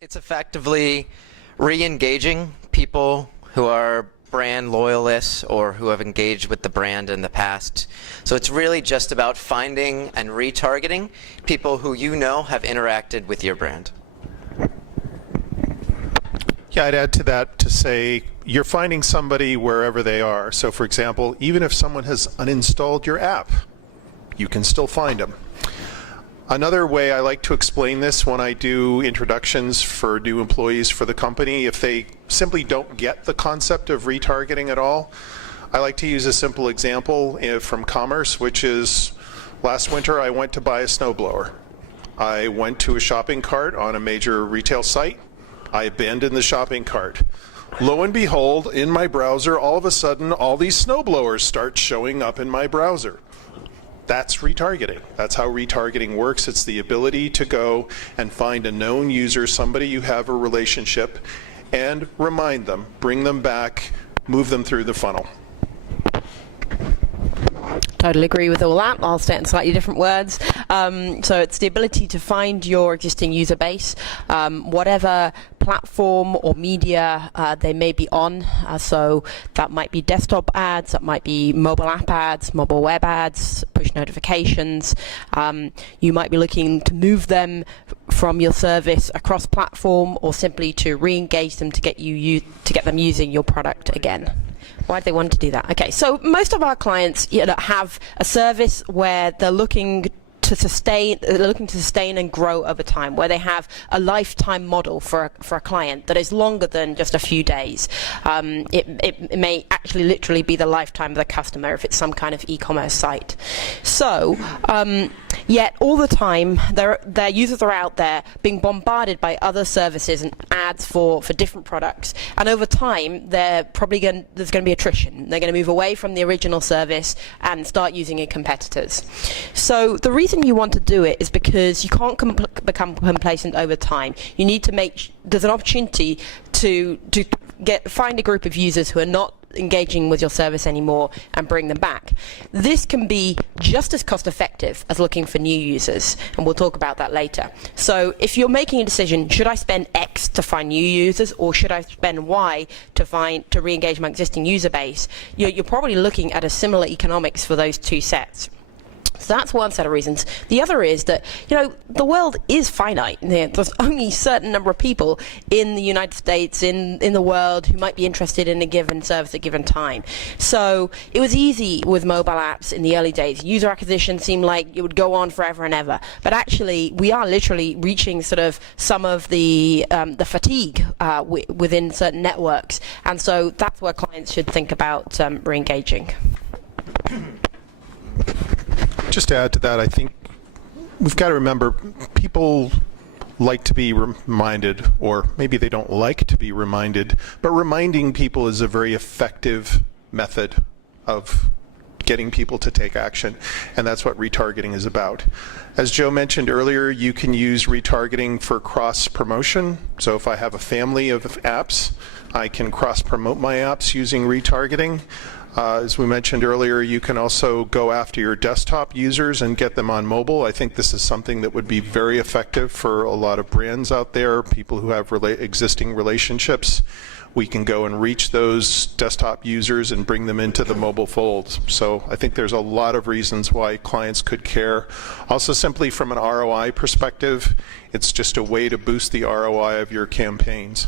It's effectively re-engaging people who are brand loyalists or who have engaged with the brand in the past. So it's really just about finding and retargeting people who you know have interacted with your brand. Yeah, I'd add to that to say you're finding somebody wherever they are. So for example, even if someone has uninstalled your app, you can still find them. Another way I like to explain this when I do introductions for new employees for the company, if they simply don't get the concept of retargeting at all, I like to use a simple example from commerce, which is last winter I went to buy a snowblower. I went to a shopping cart on a major retail site. I abandoned the shopping cart. Lo and behold, in my browser, all of a sudden, all these snowblowers start showing up in my browser. That's retargeting. That's how retargeting works. It's the ability to go and find a known user, somebody you have a relationship, and remind them, bring them back, move them through the funnel. Totally agree with all that. I'll say it in slightly different words. So it's the ability to find your existing user base, whatever platform or media they may be on. So that might be desktop ads, that might be mobile app ads, mobile web ads, push notifications. You might be looking to move them from your service across platform, or simply to re-engage them to get them using your product again. Why do they want to do that? Okay, so most of our clients have a service where they're looking to sustain and grow over time, where they have a lifetime model for a client that is longer than just a few days. It may actually literally be the lifetime of the customer if it's some kind of e-commerce site. So yet all the time their users are out there being bombarded by other services and ads for different products, and over time there's going to be attrition. They're going to move away from the original service and start using your competitors. So the reason you want to do it is because you can't become complacent over time. You need to there's an opportunity to find a group of users who are not engaging with your service anymore and bring them back. This can be just as cost effective as looking for new users, and we'll talk about that later. So if you're making a decision, should I spend X to find new users, or should I spend Y to re-engage my existing user base, you're probably looking at a similar economics for those two sets. So that's one set of reasons. The other is that, the world is finite. There's only a certain number of people in the United States, in the world, who might be interested in a given service at a given time. So it was easy with mobile apps in the early days. User acquisition seemed like it would go on forever and ever. But actually, we are literally reaching sort of some of the fatigue within certain networks. And so that's where clients should think about re-engaging. Just to add to that, I think we've got to remember people like to be reminded, or maybe they don't like to be reminded, but reminding people is a very effective method of getting people to take action, and that's what retargeting is about. As Joe mentioned earlier, you can use retargeting for cross-promotion. So if I have a family of apps, I can cross-promote my apps using retargeting. As we mentioned earlier, you can also go after your desktop users and get them on mobile. I think this is something that would be very effective for a lot of brands out there, people who have existing relationships. We can go and reach those desktop users and bring them into the mobile fold. So I think there's a lot of reasons why clients could care. Also, simply from an ROI perspective, it's just a way to boost the ROI of your campaigns.